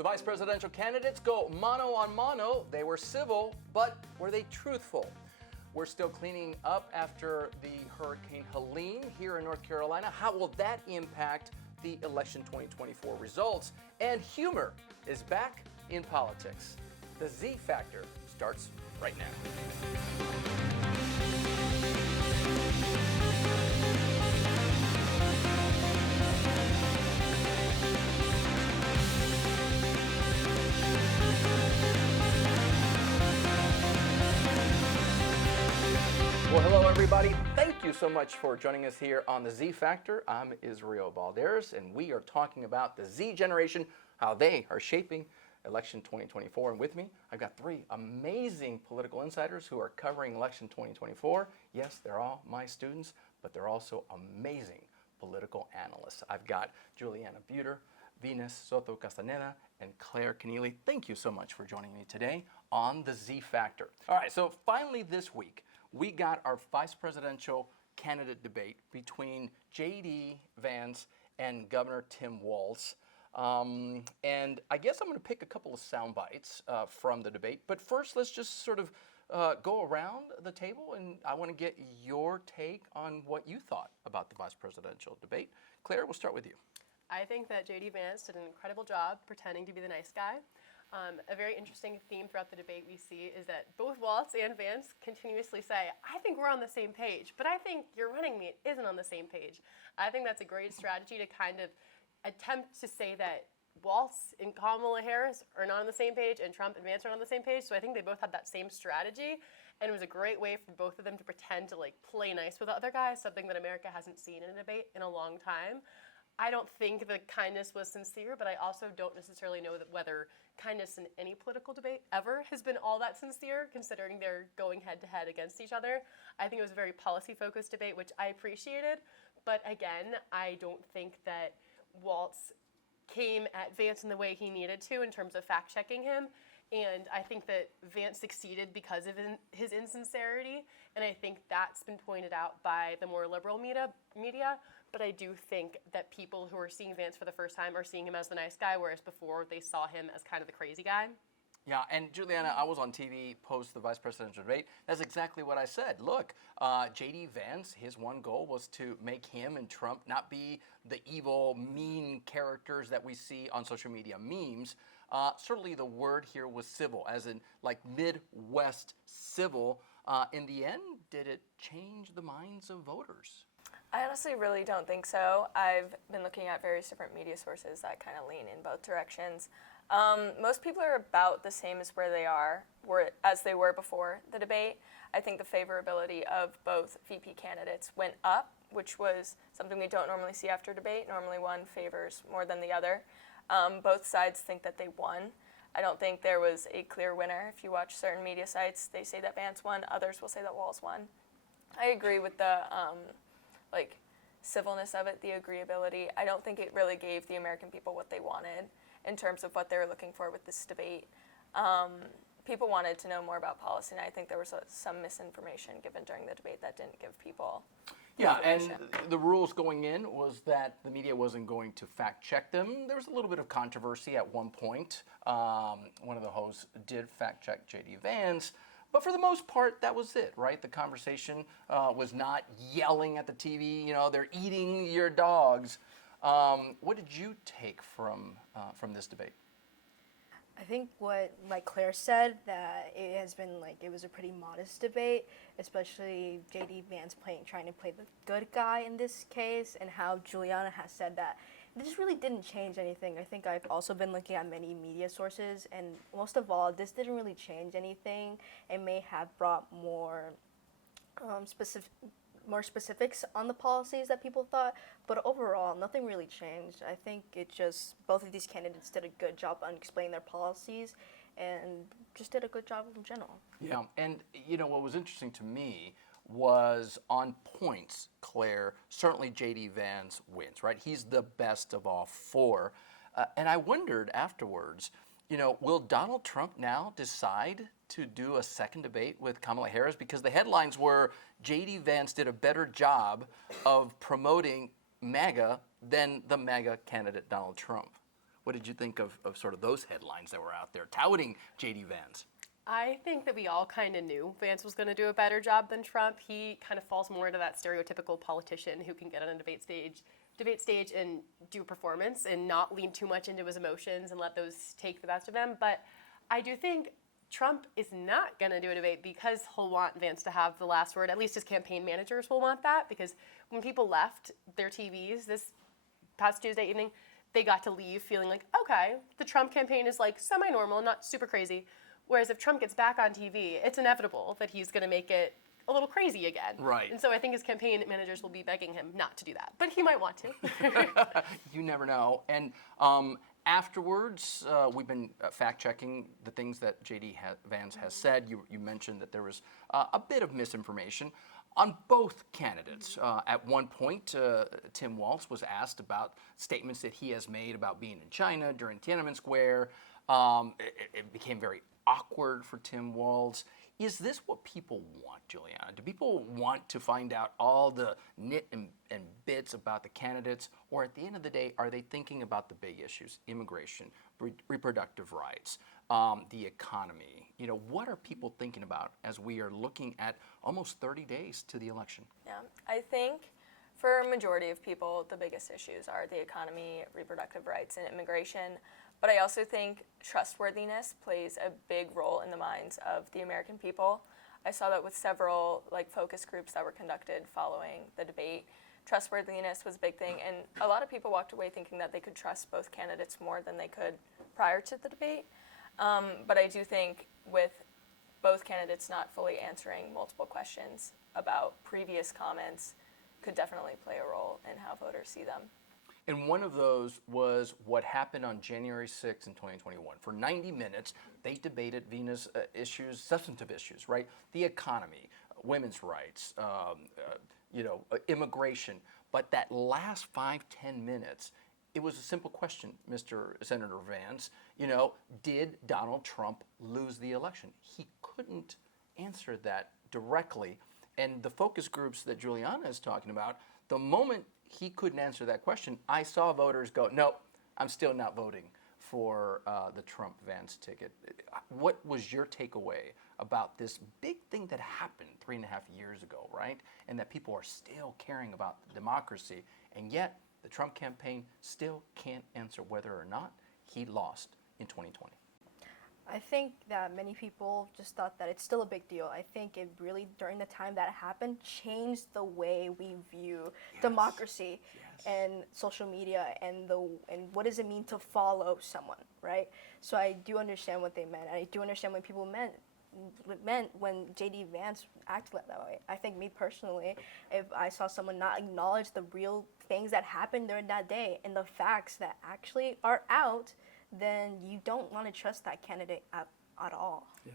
The vice presidential candidates go mano a mano. They were civil, but were they truthful? We're still cleaning up after the Hurricane Helene here in North Carolina. How will that impact the election 2024 results? And humor is back in politics. The Z Factor starts right now. Well, hello, everybody. Thank you so much for joining us here on the Z Factor. I'm Israel Balderas, and we are talking about the Z generation, how they are shaping election 2024. And with me, I've got three amazing political insiders who are covering election 2024. Yes, they're all my students, but they're also amazing political analysts. I've got Juliana Buter, Venus Soto Castaneda, and Claire Keneally. Thank you so much for joining me today on the Z Factor. All right, so finally this week, we got our vice presidential candidate debate between J.D. Vance and Governor Tim Walz. And I guess I'm going to pick a couple of sound bites from the debate. But first, let's just sort of go around the table, and I want to get your take on what you thought about the vice presidential debate. Claire, we'll start with you. I think that J.D. Vance did an incredible job pretending to be the nice guy. A very interesting theme throughout the debate we see is that both Walz and Vance continuously say, I think we're on the same page, but I think your running mate isn't on the same page. I think that's a great strategy to kind of attempt to say that Walz and Kamala Harris are not on the same page and Trump and Vance are on the same page. So I think they both had that same strategy, and it was a great way for both of them to pretend to play nice with the other guy, something that America hasn't seen in a debate in a long time. I don't think the kindness was sincere, but I also don't necessarily know that whether kindness in any political debate ever has been all that sincere, considering they're going head-to-head against each other. I think it was a very policy-focused debate, which I appreciated. But again, I don't think that Walz came at Vance in the way he needed to in terms of fact-checking him. And I think that Vance succeeded because of his insincerity, and I think that's been pointed out by the more liberal media. But I do think that people who are seeing Vance for the first time are seeing him as the nice guy, whereas before they saw him as kind of the crazy guy. Yeah, and Juliana, I was on TV post the vice presidential debate. That's exactly what I said. Look, J.D. Vance, his one goal was to make him and Trump not be the evil, mean characters that we see on social media memes. Certainly the word here was civil, as in like Midwest civil. In the end, did it change the minds of voters? I honestly really don't think so. I've been looking at various different media sources that kind of lean in both directions. Most people are about the same as where they as they were before the debate. I think the favorability of both VP candidates went up, which was something we don't normally see after debate. Normally one favors more than the other. Both sides think that they won. I don't think there was a clear winner. If you watch certain media sites, they say that Vance won. Others will say that Walz won. I agree with the civilness of it, the agreeability. I don't think it really gave the American people what they wanted in terms of what they were looking for with this debate. People wanted to know more about policy, and I think there was some misinformation given during the debate that didn't give people and the rules going in was that the media wasn't going to fact check them. There was a little bit of controversy at one point. One of the hosts did fact check J.D. Vance, but for the most part, that was it, right? The conversation was not yelling at the TV, they're eating your dogs. What did you take from this debate? I think what, like Claire said, that it has been it was a pretty modest debate, especially J.D. Vance trying to play the good guy in this case, and how Juliana has said that this really didn't change anything. I think I've also been looking at many media sources, and most of all, this didn't really change anything. It may have brought more specifics on the policies that people thought, but overall, nothing really changed. I think both of these candidates did a good job on explaining their policies and just did a good job in general. Yeah, and what was interesting to me was on points, Claire, certainly J.D. Vance wins, right? He's the best of all four. And I wondered afterwards, will Donald Trump now decide to do a second debate with Kamala Harris? Because the headlines were J.D. Vance did a better job of promoting MAGA than the MAGA candidate Donald Trump. What did you think of sort of those headlines that were out there touting J.D. Vance? I think that we all kind of knew Vance was going to do a better job than Trump. He kind of falls more into that stereotypical politician who can get on a debate stage and do a performance and not lean too much into his emotions and let those take the best of him. But I do think Trump is not going to do a debate because he'll want Vance to have the last word. At least his campaign managers will want that, because when people left their TVs this past Tuesday evening, they got to leave feeling like, okay, the Trump campaign is like semi-normal, not super crazy. Whereas if Trump gets back on TV, it's inevitable that he's going to make it a little crazy again. Right. And so I think his campaign managers will be begging him not to do that. But he might want to. You never know. And afterwards, we've been fact-checking the things that J.D. Vance has said. You mentioned that there was a bit of misinformation on both candidates. At one point, Tim Walz was asked about statements that he has made about being in China during Tiananmen Square. It became very awkward for Tim Walz. Is this what people want, Juliana? Do people want to find out all the nit and bits about the candidates? Or at the end of the day, are they thinking about the big issues? Immigration, reproductive rights, the economy. You know, what are people thinking about as we are looking at almost 30 days to the election? Yeah, I think for a majority of people, the biggest issues are the economy, reproductive rights, and immigration. But I also think trustworthiness plays a big role in the minds of the American people. I saw that with several focus groups that were conducted following the debate. Trustworthiness was a big thing, and a lot of people walked away thinking that they could trust both candidates more than they could prior to the debate. But I do think with both candidates not fully answering multiple questions about previous comments could definitely play a role in how voters see them. And one of those was what happened on January 6th in 2021. For 90 minutes, they debated Venus issues, substantive issues, right? The economy, women's rights, immigration. But that last 5-10 minutes, it was a simple question, Mr. Senator Vance. Did Donald Trump lose the election? He couldn't answer that directly. And the focus groups that Juliana is talking about, the moment he couldn't answer that question, I saw voters go, no, I'm still not voting for the Trump-Vance ticket. What was your takeaway about this big thing that happened 3.5 years ago, right? And that people are still caring about democracy, and yet the Trump campaign still can't answer whether or not he lost in 2020. I think that many people just thought that it's still a big deal. I think it really, during the time that happened, changed the way we view democracy and social media and what does it mean to follow someone, right? So I do understand what they meant. I do understand what people meant when J.D. Vance acted that way. I think me personally, if I saw someone not acknowledge the real things that happened during that day and the facts that actually are out, then you don't want to trust that candidate at all. Yeah.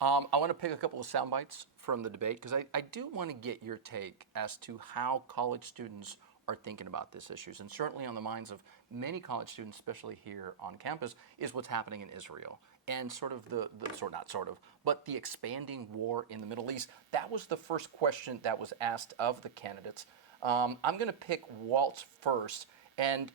I want to pick a couple of sound bites from the debate because I do want to get your take as to how college students are thinking about these issues. And certainly on the minds of many college students, especially here on campus, is what's happening in Israel and sort of but the expanding war in the Middle East. That was the first question that was asked of the candidates. I'm going to pick Waltz first. And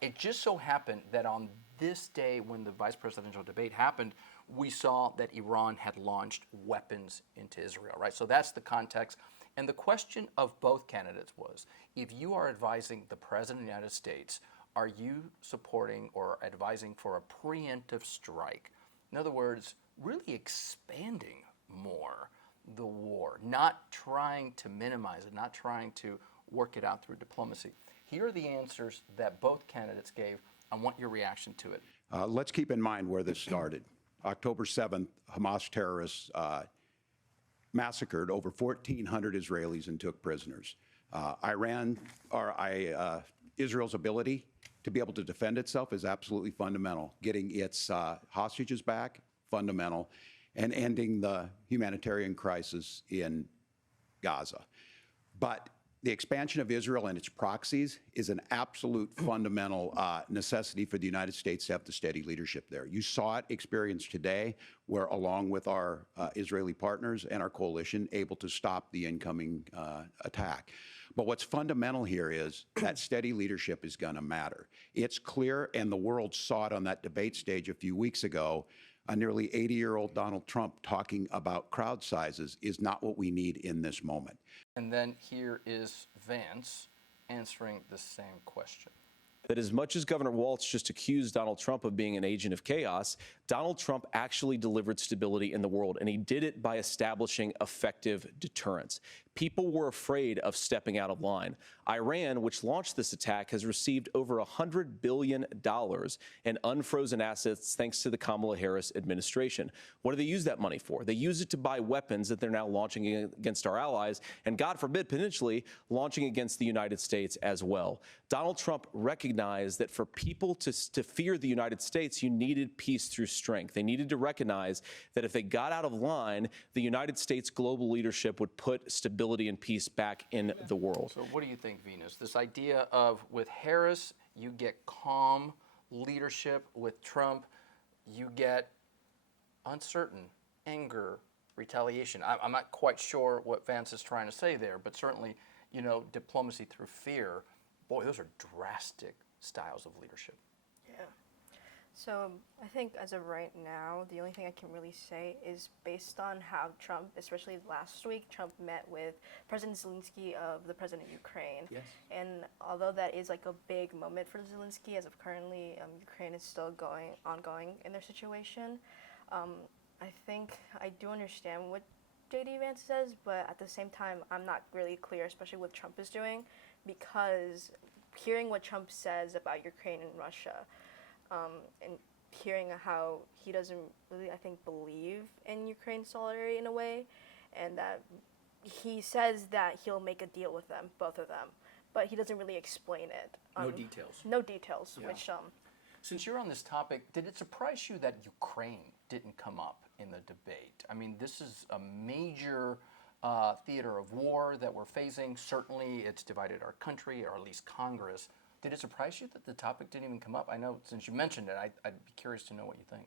it just so happened that on this day when the vice presidential debate happened, we saw that Iran had launched weapons into Israel, right? So that's the context. And the question of both candidates was, if you are advising the President of the United States, are you supporting or advising for a preemptive strike? In other words, really expanding more the war, not trying to minimize it, not trying to work it out through diplomacy. Here are the answers that both candidates gave. I want your reaction to it. Let's keep in mind where this started. October 7th, Hamas terrorists massacred over 1,400 Israelis and took prisoners. Israel's ability to be able to defend itself is absolutely fundamental. Getting its hostages back, fundamental, and ending the humanitarian crisis in Gaza. But the expansion of Israel and its proxies is an absolute fundamental necessity for the United States to have the steady leadership there. You saw it experienced today, where along with our Israeli partners and our coalition, able to stop the incoming attack. But what's fundamental here is that steady leadership is going to matter. It's clear, and the world saw it on that debate stage a few weeks ago. A nearly 80-year-old Donald Trump talking about crowd sizes is not what we need in this moment. And then here is Vance answering the same question. That as much as Governor Walz just accused Donald Trump of being an agent of chaos, Donald Trump actually delivered stability in the world, and he did it by establishing effective deterrence. People were afraid of stepping out of line. Iran, which launched this attack, has received over $100 billion in unfrozen assets thanks to the Kamala Harris administration. What do they use that money for? They use it to buy weapons that they're now launching against our allies, and God forbid, potentially launching against the United States as well. Donald Trump recognized that for people to fear the United States, you needed peace through strength. They needed to recognize that if they got out of line, the United States global leadership would put stability and peace back in the world. So what do you think, Venus? This idea of with Harris, you get calm leadership. With Trump, you get uncertain, anger, retaliation. I'm not quite sure what Vance is trying to say there, but certainly, you know, diplomacy through fear. Boy, those are drastic styles of leadership. Yeah. So I think as of right now, the only thing I can really say is based on how Trump, especially last week, Trump met with President Zelensky of the president of Ukraine. Yes. And although that is like a big moment for Zelensky, as of currently, Ukraine is still ongoing in their situation. I think I do understand what J.D. Vance says, but at the same time, I'm not really clear, especially what Trump is doing, because hearing what Trump says about Ukraine and Russia, and hearing how he doesn't really, I think, believe in Ukraine solidarity in a way, and that he says that he'll make a deal with them, both of them, but he doesn't really explain it. No details. No details, Yeah. which, Since you're on this topic, did it surprise you that Ukraine didn't come up in the debate? I mean, this is a major theater of war that we're facing. Certainly, it's divided our country, or at least Congress. Did it surprise you that the topic didn't even come up? I know since you mentioned it, I'd be curious to know what you think.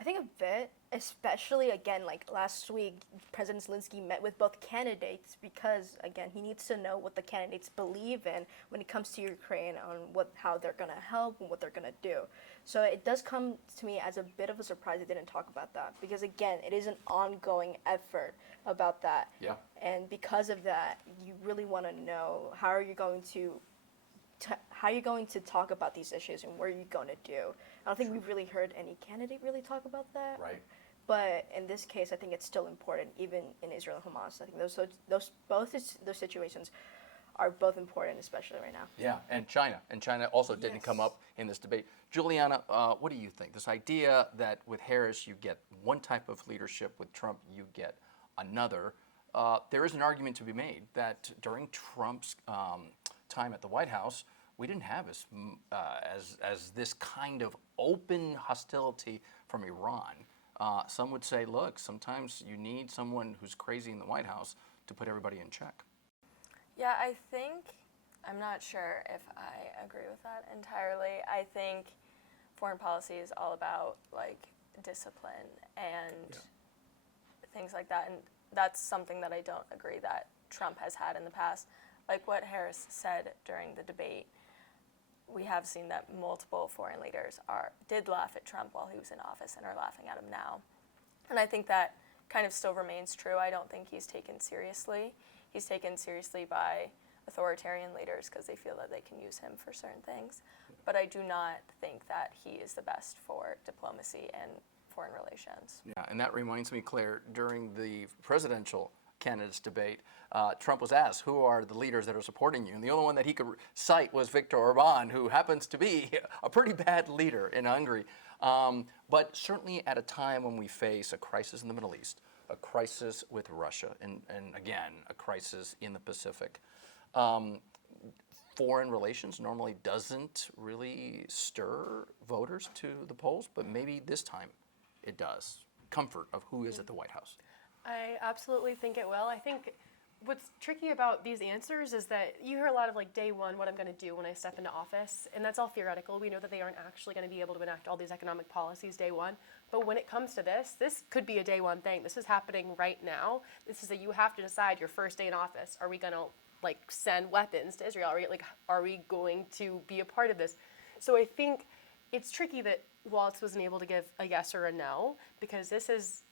I think a bit, especially again, like last week, President Zelensky met with both candidates because, again, he needs to know what the candidates believe in when it comes to Ukraine, on how they're going to help and what they're going to do. So it does come to me as a bit of a surprise they didn't talk about that because, again, it is an ongoing effort about that. Yeah. And because of that, you really want to know how are you going to talk about these issues and what are you going to do. I don't think we've really heard any candidate really talk about that. Right. But in this case, I think it's still important, even in Israel and Hamas. I think those situations are both important, especially right now. Yeah, and China also didn't come up in this debate. Juliana, what do you think? This idea that with Harris you get one type of leadership, with Trump you get another. There is an argument to be made that during Trump's time at the White House, we didn't have as this kind of open hostility from Iran. Some would say, look, sometimes you need someone who's crazy in the White House to put everybody in check. Yeah, I'm not sure if I agree with that entirely. I think foreign policy is all about like discipline and things like that. And that's something that I don't agree that Trump has had in the past. Like what Harris said during the debate, we have seen that multiple foreign leaders did laugh at Trump while he was in office and are laughing at him now. And I think that kind of still remains true. I don't think he's taken seriously. He's taken seriously by authoritarian leaders because they feel that they can use him for certain things. But I do not think that he is the best for diplomacy and foreign relations. Yeah, and that reminds me, Claire, during the presidential candidates debate, Trump was asked, who are the leaders that are supporting you? And the only one that he could cite was Viktor Orban, who happens to be a pretty bad leader in Hungary. But certainly at a time when we face a crisis in the Middle East, a crisis with Russia, and again, a crisis in the Pacific, foreign relations normally doesn't really stir voters to the polls, but maybe this time it does. Comfort of who is at the White House. I absolutely think it will. I think what's tricky about these answers is that you hear a lot of like day one, what I'm going to do when I step into office, and that's all theoretical. We know that they aren't actually going to be able to enact all these economic policies day one. But when it comes to this could be a day one thing. This is happening right now. This is you have to decide your first day in office. Are we going to like send weapons to Israel? Are we going to be a part of this? So I think it's tricky that Waltz wasn't able to give a yes or a no, because this is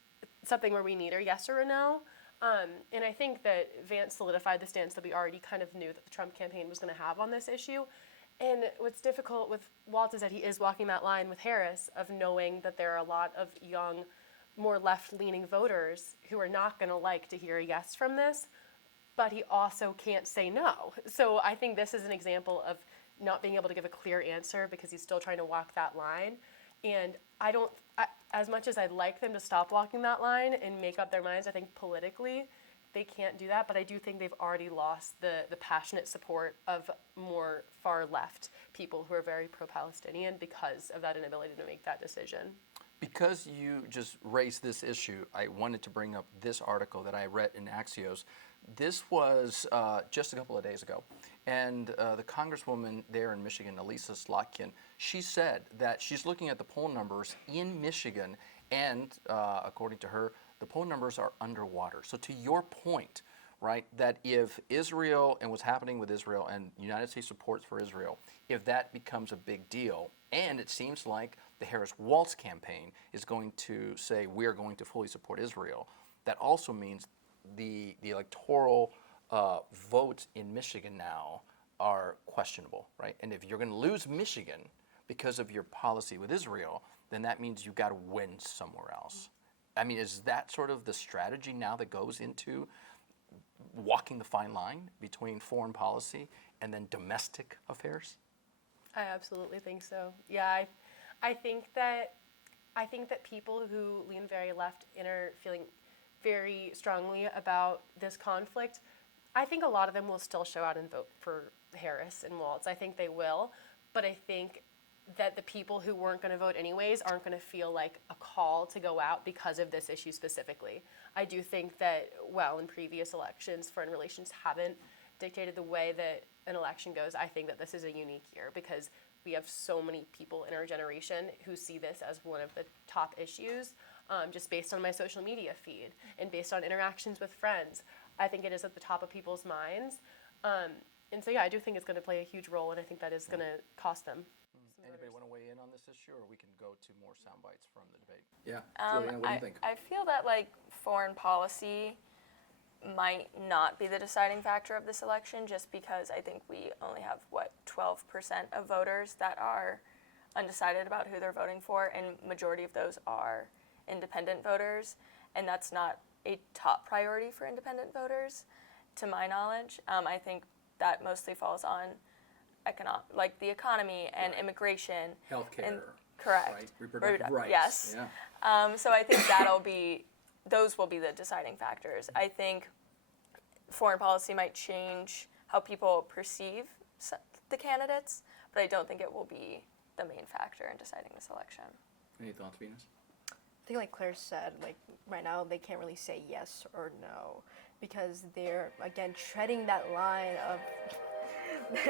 something where we need a yes or a no. And I think that Vance solidified the stance that we already kind of knew that the Trump campaign was going to have on this issue. And what's difficult with Waltz is that he is walking that line with Harris of knowing that there are a lot of young, more left-leaning voters who are not going to like to hear a yes from this, but he also can't say no. So I think this is an example of not being able to give a clear answer because he's still trying to walk that line. And as much as I'd like them to stop walking that line and make up their minds, I think politically they can't do that, but I do think they've already lost the passionate support of more far left people who are very pro-Palestinian because of that inability to make that decision. Because you just raised this issue, I wanted to bring up this article that I read in Axios. This was just a couple of days ago, and the congresswoman there in Michigan, Elisa Slotkin, she said that she's looking at the poll numbers in Michigan, and according to her, the poll numbers are underwater. So to your point, right, that if Israel and what's happening with Israel and United States support for Israel, if that becomes a big deal, and it seems like the Harris-Waltz campaign is going to say we're going to fully support Israel, that also means the electoral votes in Michigan now are questionable, right? And if you're going to lose Michigan because of your policy with Israel, then that means you've got to win somewhere else. I mean, is that sort of the strategy now that goes into walking the fine line between foreign policy and then domestic affairs? I absolutely think so. Yeah, I think that people who lean very left and are feeling very strongly about this conflict, I think a lot of them will still show out and vote for Harris and Waltz. I think they will, but I think that the people who weren't going to vote anyways aren't going to feel like a call to go out because of this issue specifically. I do think that, well, in previous elections, foreign relations haven't dictated the way that an election goes. I think that this is a unique year because we have so many people in our generation who see this as one of the top issues, just based on my social media feed and based on interactions with friends. I think it is at the top of people's minds. And so, yeah, I do think it's going to play a huge role, and I think that is going to cost them. Anybody want to weigh in on this issue, or we can go to more sound bites from the debate? Yeah, Juliana, what do you think? I feel that foreign policy might not be the deciding factor of this election, just because I think we only have 12% of voters that are undecided about who they're voting for, and majority of those are independent voters, and that's not a top priority for independent voters, to my knowledge. I think that mostly falls on the economy and immigration. Healthcare. Correct. Right? Reproductive rights. Yes. Yeah. So I think those will be the deciding factors. I think foreign policy might change how people perceive the candidates, but I don't think it will be the main factor in deciding this election. Any thoughts, Venus? I think like Claire said, right now they can't really say yes or no because they're, again, treading that line of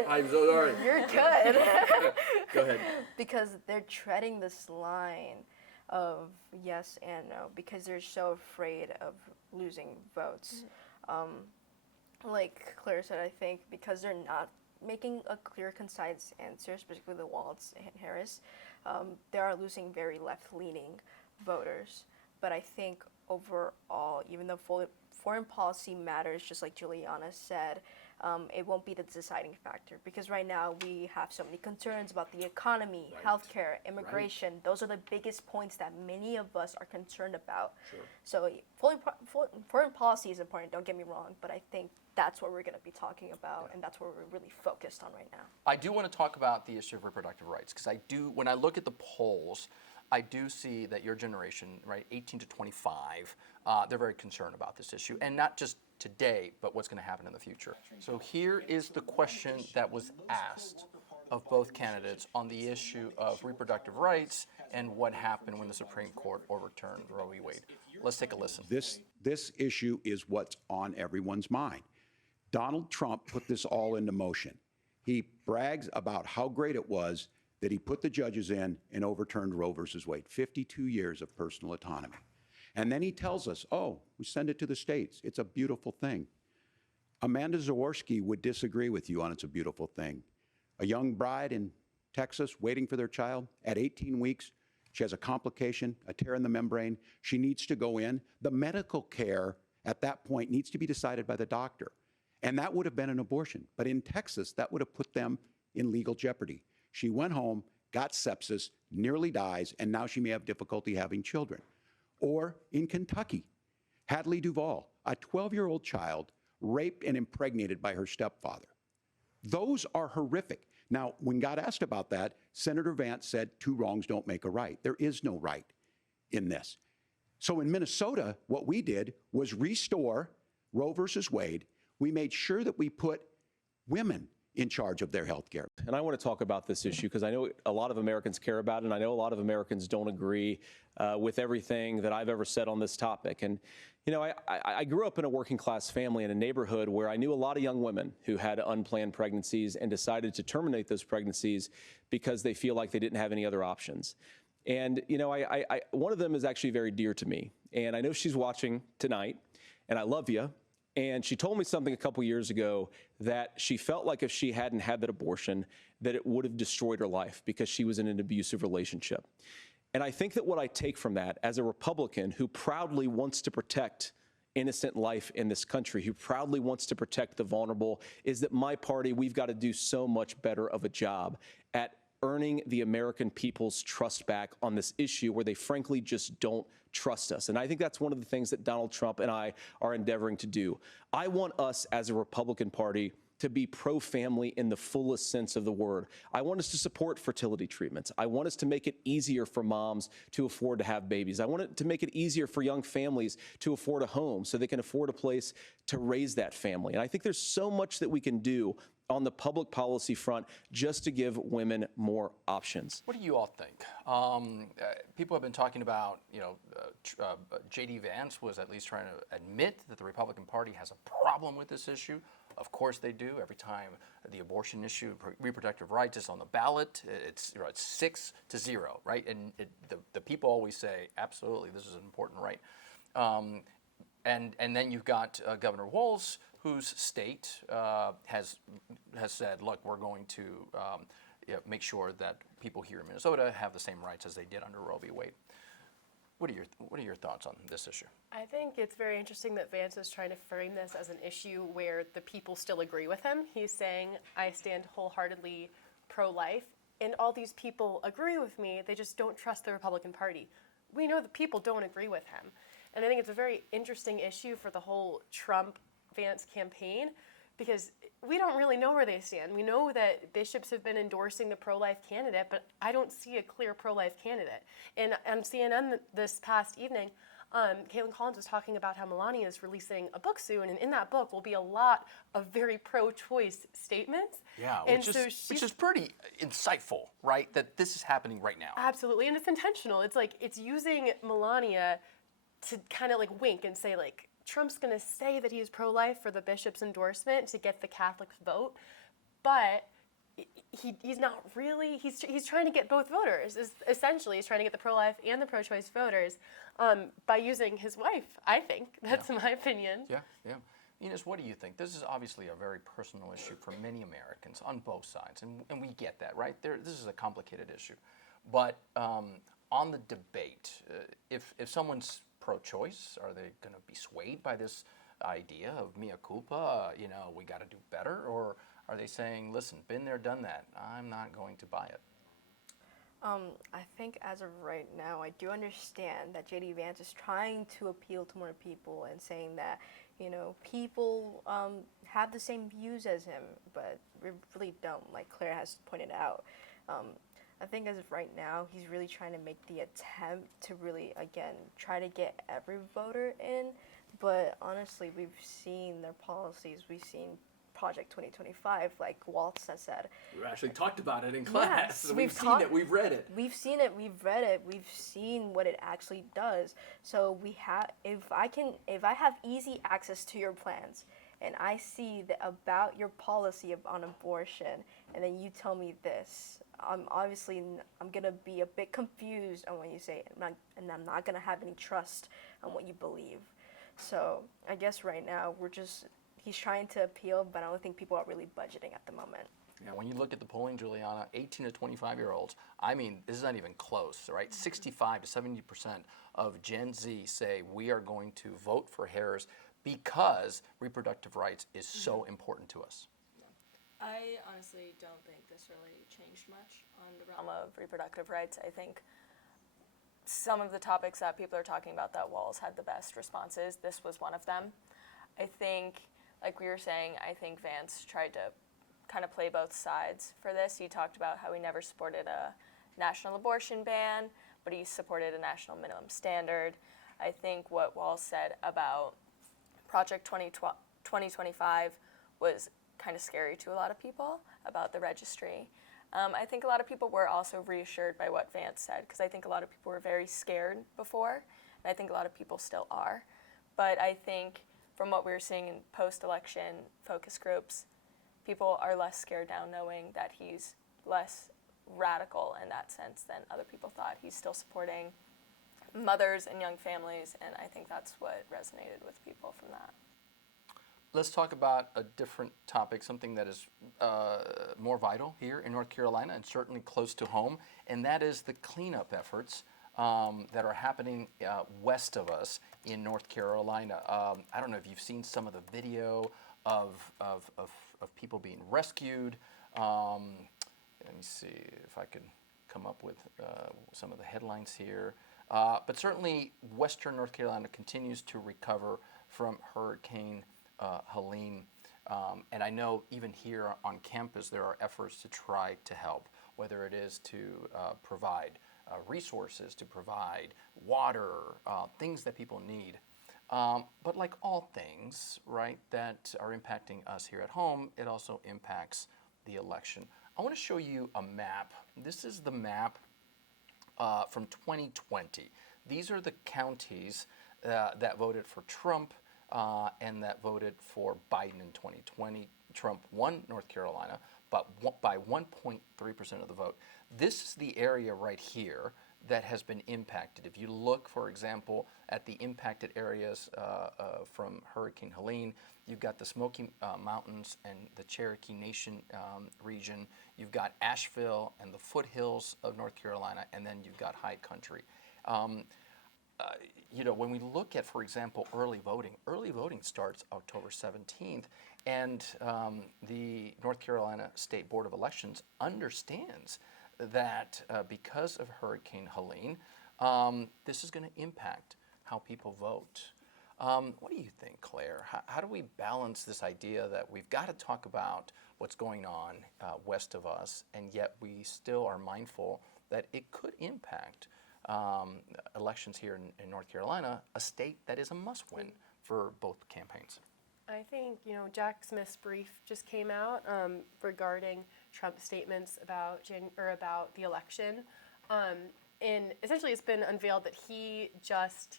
I'm so sorry. You're good. Go ahead. Because they're treading this line of yes and no because they're so afraid of losing votes. Like Claire said, I think because they're not making a clear, concise answer, especially the Waltz and Harris, they are losing very left-leaning voters. But I think overall, even though foreign policy matters, just like Juliana said, it won't be the deciding factor because right now we have so many concerns about the economy, healthcare, immigration. Those are the biggest points that many of us are concerned about. Sure. So foreign policy is important, don't get me wrong, but I think that's what we're going to be talking about, and that's what we're really focused on right now. I do want to talk about the issue of reproductive rights because when I look at the polls, I do see that your generation, right, 18 to 25, they're very concerned about this issue, and not just today, but what's going to happen in the future. So here is the question that was asked of both candidates on the issue of reproductive rights and what happened when the Supreme Court overturned Roe v. Wade. Let's take a listen. This issue is what's on everyone's mind. Donald Trump put this all into motion. He brags about how great it was that he put the judges in and overturned Roe versus Wade, 52 years of personal autonomy. And then he tells us, oh, we send it to the states. It's a beautiful thing. Amanda Zaworski would disagree with you on It's a Beautiful Thing. A young bride in Texas waiting for their child at 18 weeks. She has a complication, a tear in the membrane. She needs to go in. The medical care at that point needs to be decided by the doctor. And that would have been an abortion. But in Texas, that would have put them in legal jeopardy. She went home, got sepsis, nearly dies, and now she may have difficulty having children. Or in Kentucky, Hadley Duval, a 12-year-old child raped and impregnated by her stepfather. Those are horrific. Now, when God asked about that, Senator Vance said, 2 wrongs don't make a right. There is no right in this. So in Minnesota, what we did was restore Roe versus Wade. We made sure that we put women in charge of their health care. And I want to talk about this issue because I know a lot of Americans care about it, and I know a lot of Americans don't agree with everything that I've ever said on this topic. And, you know, I grew up in a working class family in a neighborhood where I knew a lot of young women who had unplanned pregnancies and decided to terminate those pregnancies because they feel like they didn't have any other options. And, you know, one of them is actually very dear to me. And I know she's watching tonight, and I love you. And she told me something a couple years ago that she felt like if she hadn't had that abortion, that it would have destroyed her life because she was in an abusive relationship. And I think that what I take from that as a Republican who proudly wants to protect innocent life in this country, who proudly wants to protect the vulnerable, is that my party, we've got to do so much better of a job at earning the American people's trust back on this issue where they frankly just don't trust us. And I think that's one of the things that Donald Trump and I are endeavoring to do. I want us as a Republican Party to be pro-family in the fullest sense of the word. I want us to support fertility treatments. I want us to make it easier for moms to afford to have babies. I want it to make it easier for young families to afford a home so they can afford a place to raise that family. And I think there's so much that we can do on the public policy front just to give women more options. What do you all think? People have been talking about, you know, J.D. Vance was at least trying to admit that the Republican Party has a problem with this issue. Of course they do. Every time the abortion issue, reproductive rights is on the ballot, it's 6-0, right? And the people always say, absolutely, this is an important right. And then you've got Governor Walz, whose state has said, look, we're going to make sure that people here in Minnesota have the same rights as they did under Roe v. Wade. What are your thoughts on this issue? I think it's very interesting that Vance is trying to frame this as an issue where the people still agree with him. He's saying, I stand wholeheartedly pro-life, and all these people agree with me, they just don't trust the Republican Party. We know the people don't agree with him. And I think it's a very interesting issue for the whole Trump-Vance campaign because we don't really know where they stand. We know that bishops have been endorsing the pro-life candidate, but I don't see a clear pro-life candidate. And on CNN this past evening, Caitlin Collins was talking about how Melania is releasing a book soon, and in that book will be a lot of very pro-choice statements. Yeah, and which is pretty insightful, right? That this is happening right now. Absolutely, and it's intentional. It's like it's using Melania to kind of like wink and say like, Trump's going to say that he's pro-life for the bishop's endorsement to get the Catholics vote, but he's not really. He's trying to get both voters. Essentially, he's trying to get the pro-life and the pro-choice voters by using his wife. I think that's my opinion. Yeah. Ines, what do you think? This is obviously a very personal issue for many Americans on both sides, and we get that, right? This is a complicated issue, but on the debate, if someone's pro-choice, are they going to be swayed by this idea of mea culpa, we got to do better? Or are they saying, listen, been there, done that, I'm not going to buy it? I think as of right now, I do understand that J.D. Vance is trying to appeal to more people and saying that, people have the same views as him, but we really don't, like Claire has pointed out. I think as of right now, he's really trying to make the attempt to really, again, try to get every voter in. But honestly, we've seen their policies. We've seen Project 2025, like Waltz has said. We actually talked about it in class. Yes, we've seen it. We've read it. We've seen it. We've read it. We've seen what it actually does. So we have. If I have easy access to your plans, and I see about your policy on abortion, and then you tell me this, I'm gonna be a bit confused on what you say, and I'm not gonna have any trust on what you believe. So I guess right now he's trying to appeal, but I don't think people are really budgeting at the moment. Yeah, when you look at the polling, Juliana, 18 to 25-year-olds, I mean, this is not even close, right? 65 to 70% of Gen Z say we are going to vote for Harris because reproductive rights is so important to us. I honestly don't think this really changed much on the realm of reproductive rights. I think some of the topics that people are talking about that Walz had the best responses, this was one of them. I think, like we were saying, I think Vance tried to kind of play both sides for this. He talked about how he never supported a national abortion ban, but he supported a national minimum standard. I think what Walz said about Project 2025 was kind of scary to a lot of people about the registry. I think a lot of people were also reassured by what Vance said, because I think a lot of people were very scared before, and I think a lot of people still are. But I think from what we were seeing in post-election focus groups, people are less scared now knowing that he's less radical in that sense than other people thought. He's still supporting mothers and young families, and I think that's what resonated with people from that. Let's talk about a different topic, something that is more vital here in North Carolina and certainly close to home, and that is the cleanup efforts that are happening west of us in North Carolina. I don't know if you've seen some of the video of people being rescued. Let me see if I can come up with some of the headlines here. But certainly, Western North Carolina continues to recover from Hurricane Helene. And I know even here on campus, there are efforts to try to help, whether it is to provide resources, to provide water, things that people need. But like all things, right, that are impacting us here at home, it also impacts the election. I want to show you a map. This is the map from 2020. These are the counties that voted for Trump and that voted for Biden in 2020. Trump won North Carolina, but by 1.3% of the vote. This is the area right here that has been impacted. If you look, for example, at the impacted areas from Hurricane Helene, you've got the Smoky Mountains and the Cherokee Nation region. You've got Asheville and the foothills of North Carolina, and then you've got high country. You know, when we look at, for example, early voting starts October 17th, and the North Carolina State Board of Elections understands that because of Hurricane Helene, this is going to impact how people vote. What do you think, Claire? How do we balance this idea that we've got to talk about what's going on west of us, and yet we still are mindful that it could impact elections here in North Carolina, a state that is a must-win for both campaigns? I think, you know, Jack Smith's brief just came out regarding Trump's statements about the election, and essentially it's been unveiled that he just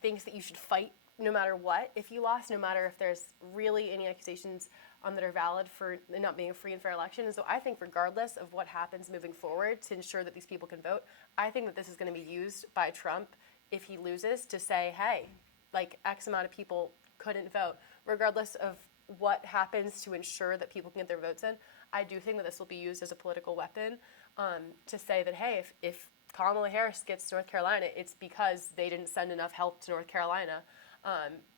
thinks that you should fight no matter what. If you lost, no matter if there's really any accusations that are valid for not being a free and fair election. And so I think regardless of what happens moving forward to ensure that these people can vote, I think that this is going to be used by Trump if he loses to say, hey, like X amount of people couldn't vote. Regardless of what happens to ensure that people can get their votes in, I do think that this will be used as a political weapon to say that, hey, if Kamala Harris gets to North Carolina, it's because they didn't send enough help to North Carolina.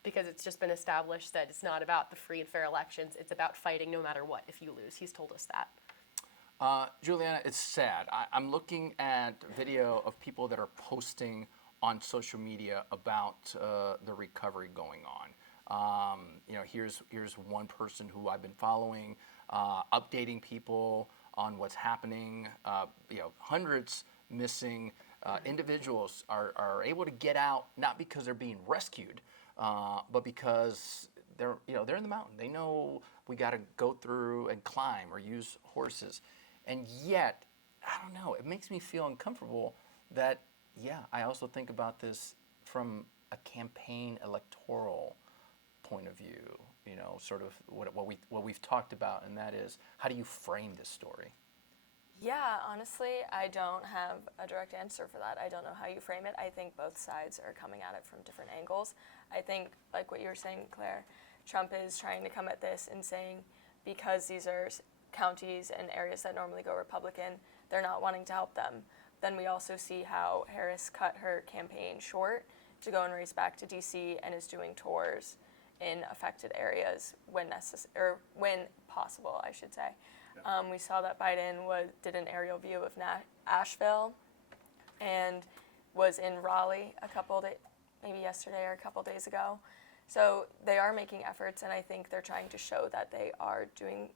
Because it's just been established that it's not about the free and fair elections. It's about fighting no matter what if you lose. He's told us that. Juliana, it's sad. I'm looking at video of people that are posting on social media about the recovery going on. You know, here's one person who I've been following, updating people on what's happening. You know, hundreds missing. Individuals are able to get out not because they're being rescued, but because they're in the mountain. They know we got to go through and climb or use horses, and yet I don't know. It makes me feel uncomfortable that I also think about this from a campaign electoral point of view. You know, sort of what we've talked about, and that is how do you frame this story? Yeah, honestly, I don't have a direct answer for that. I don't know how you frame it. I think both sides are coming at it from different angles. I think, like what you were saying, Claire, Trump is trying to come at this and saying because these are counties and areas that normally go Republican, they're not wanting to help them. Then we also see how Harris cut her campaign short to go and race back to D.C. and is doing tours in affected areas when possible, I should say. We saw that Biden did an aerial view of Asheville and was in Raleigh maybe yesterday or a couple days ago. So they are making efforts, and I think they're trying to show that they are doing,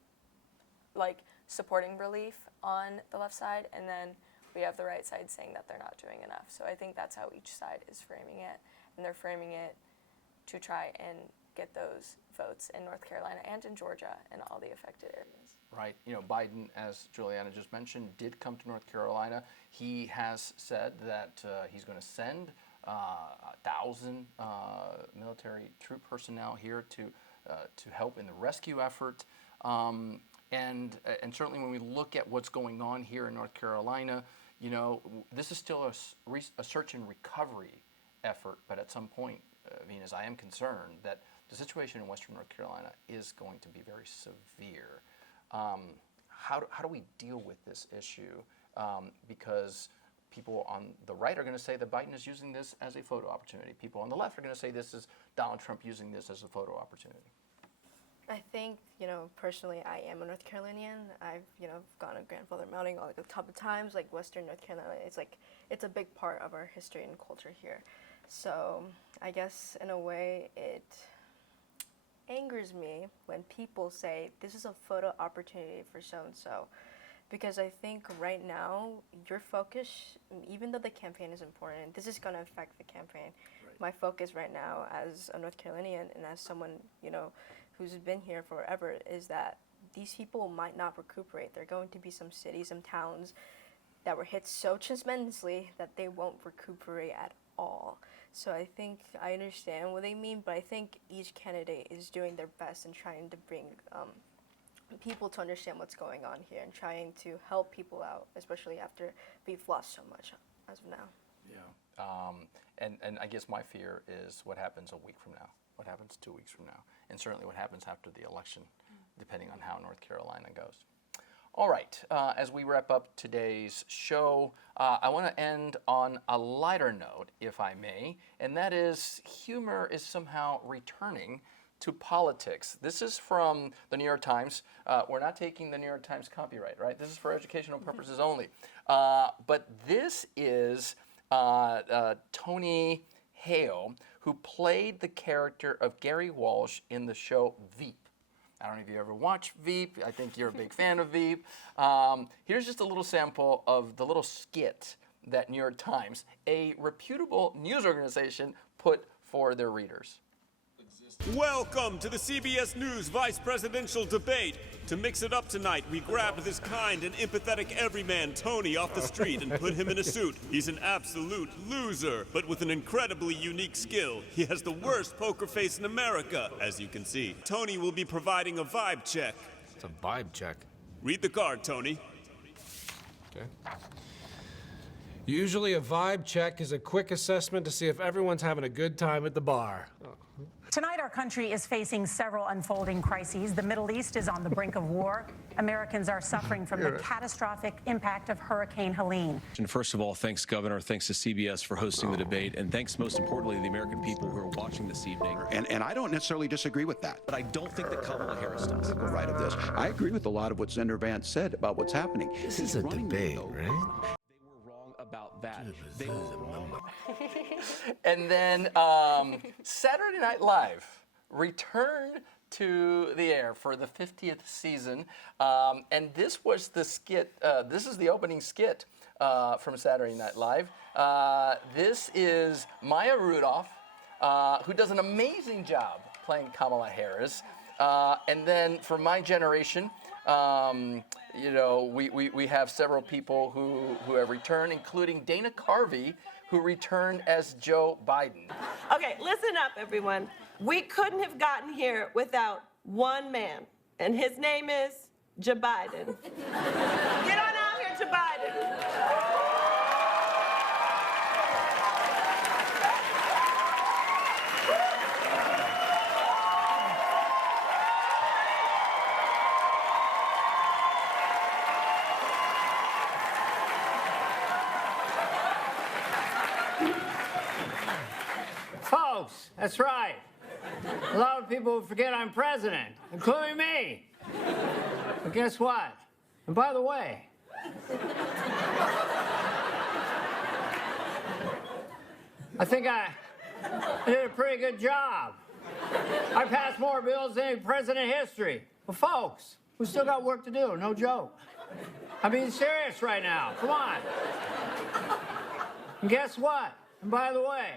supporting relief on the left side, and then we have the right side saying that they're not doing enough. So I think that's how each side is framing it, and they're framing it to try and get those votes in North Carolina and in Georgia and all the affected areas. Right. Biden, as Juliana just mentioned, did come to North Carolina. He has said that he's going to send 1,000 military troop personnel here to help in the rescue effort. And certainly when we look at what's going on here in North Carolina, this is still a search and recovery effort. But at some point, Venus, I am concerned that the situation in Western North Carolina is going to be very severe. How do we deal with this issue? Because people on the right are going to say that Biden is using this as a photo opportunity. People on the left are going to say this is Donald Trump using this as a photo opportunity. I think, personally, I am a North Carolinian. I've, gone to grandfather mounting a couple of times, Western North Carolina. It's a big part of our history and culture here. So I guess in a way it angers me when people say this is a photo opportunity for so-and-so. Because I think right now, your focus, even though the campaign is important, this is going to affect the campaign. Right. My focus right now as a North Carolinian and as someone, who's been here forever is that these people might not recuperate. There are going to be some cities, some towns that were hit so tremendously that they won't recuperate at all. So I think I understand what they mean, but I think each candidate is doing their best and trying to bring people to understand what's going on here and trying to help people out, especially after we've lost so much as of now. Yeah. And I guess my fear is what happens a week from now, what happens 2 weeks from now, and certainly what happens after the election, depending on how North Carolina goes. All right, as we wrap up today's show, I want to end on a lighter note, if I may, and that is humor is somehow returning to politics. This is from the New York Times. We're not taking the New York Times copyright, right? This is for educational purposes only. But this is Tony Hale, who played the character of Gary Walsh in the show Veep. I don't know if you ever watched Veep. I think you're a big fan of Veep. Here's just a little sample of the little skit that New York Times, a reputable news organization, put for their readers. Welcome to the CBS News Vice Presidential Debate. To mix it up tonight, we grabbed this kind and empathetic everyman Tony off the street and put him in a suit. He's an absolute loser, but with an incredibly unique skill. He has the worst poker face in America, as you can see. Tony will be providing a vibe check. It's a vibe check. Read the card, Tony. Okay. Usually a vibe check is a quick assessment to see if everyone's having a good time at the bar. Tonight, our country is facing several unfolding crises. The Middle East is on the brink of war. Americans are suffering from the catastrophic impact of Hurricane Helene. And first of all, thanks, Governor. Thanks to CBS for hosting the debate. And thanks, most importantly, to the American people who are watching this evening. And I don't necessarily disagree with that. But I don't think that Kamala Harris does. Right of this. I agree with a lot of what Senator Vance said about what's happening. This is a debate, right? About that. They were wrong. And then Saturday Night Live returned to the air for the 50th season. And this was the skit, this is the opening skit from Saturday Night Live. This is Maya Rudolph, who does an amazing job playing Kamala Harris. And then for my generation, we have several people who have returned, including Dana Carvey, who returned as Joe Biden. Okay, listen up, everyone. We couldn't have gotten here without one man, and his name is Joe Biden. Get on out here, Joe Biden. folks. That's right. A lot of people forget I'm president, including me. But guess what? And by the way, I think I did a pretty good job. I passed more bills than any president in history. But folks, we still got work to do, no joke. I'm being serious right now. Come on. And guess what? And by the way,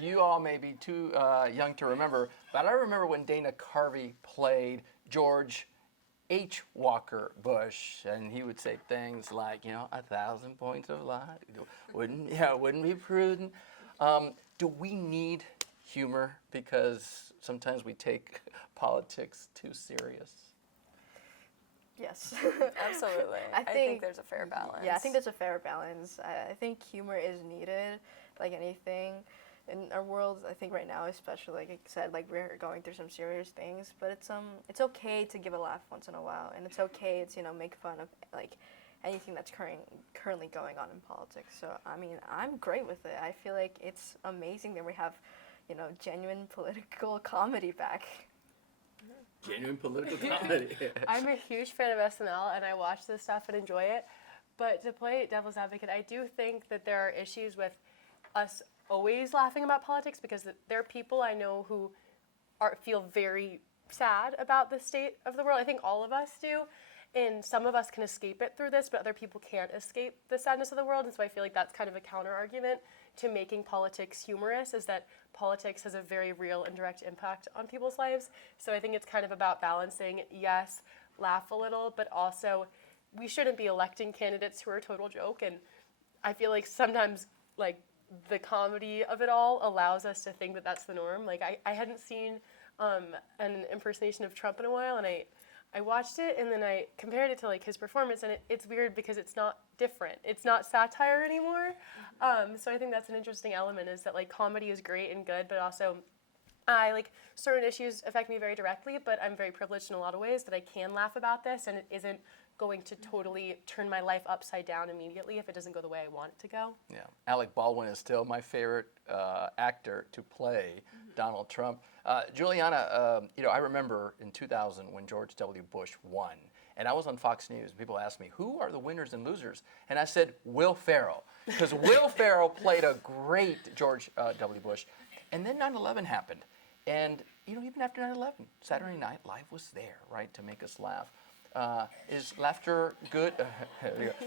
You all may be too young to remember, but I remember when Dana Carvey played George H. Walker Bush, and he would say things like, 1,000 points of light wouldn't be prudent. Do we need humor because sometimes we take politics too serious? Yes. Absolutely. I think there's a fair balance. Yeah, I think there's a fair balance. I think humor is needed, like anything. In our world, I think right now, especially, like I said, like we're going through some serious things, but it's okay to give a laugh once in a while, and it's okay to make fun of like anything that's currently going on in politics. So I mean, I'm great with it. I feel like it's amazing that we have, genuine political comedy back. Genuine political comedy. I'm a huge fan of SNL, and I watch this stuff and enjoy it. But to play devil's advocate, I do think that there are issues with us always laughing about politics, because there are people I know who feel very sad about the state of the world. I think all of us do, and some of us can escape it through this, but other people can't escape the sadness of the world. And so I feel like that's kind of a counter argument to making politics humorous, is that politics has a very real and direct impact on people's lives. So I think it's kind of about balancing, yes, laugh a little, but also we shouldn't be electing candidates who are a total joke. And I feel like sometimes the comedy of it all allows us to think that that's the norm. Like I hadn't seen an impersonation of Trump in a while, and I watched it, and then I compared it to his performance, and it's weird because it's not different. It's not satire anymore. So I think that's an interesting element, is that comedy is great and good, but also certain issues affect me very directly, but I'm very privileged in a lot of ways that I can laugh about this, and it isn't going to totally turn my life upside down immediately if it doesn't go the way I want it to go. Yeah, Alec Baldwin is still my favorite actor to play Donald Trump. Juliana, I remember in 2000 when George W. Bush won, and I was on Fox News. People asked me, who are the winners and losers? And I said, Will Ferrell, because Will Ferrell played a great George W. Bush. And then 9/11 happened, and even after 9/11, Saturday Night Live was there, right, to make us laugh. Is laughter good?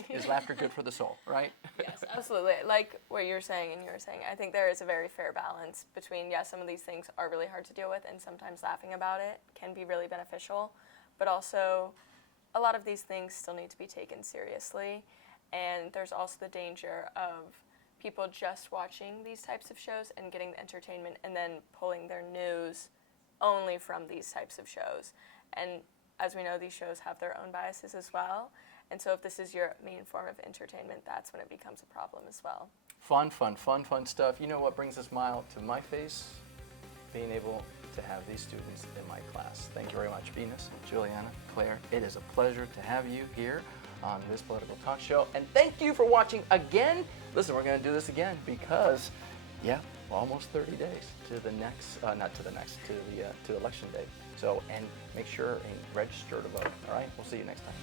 Is laughter good for the soul, right? Yes, absolutely. Like what you're saying and you were saying, I think there is a very fair balance between, yes, some of these things are really hard to deal with, and sometimes laughing about it can be really beneficial, but also a lot of these things still need to be taken seriously, and there's also the danger of people just watching these types of shows and getting the entertainment and then pulling their news only from these types of shows. And as we know, these shows have their own biases as well. And so if this is your main form of entertainment, that's when it becomes a problem as well. Fun stuff. You know what brings a smile to my face? Being able to have these students in my class. Thank you very much, Venus, Juliana, Claire. It is a pleasure to have you here on this political talk show. And thank you for watching again. Listen, we're going to do this again because, almost 30 days to the next, to election day. So, and make sure and register to vote. All right, we'll see you next time.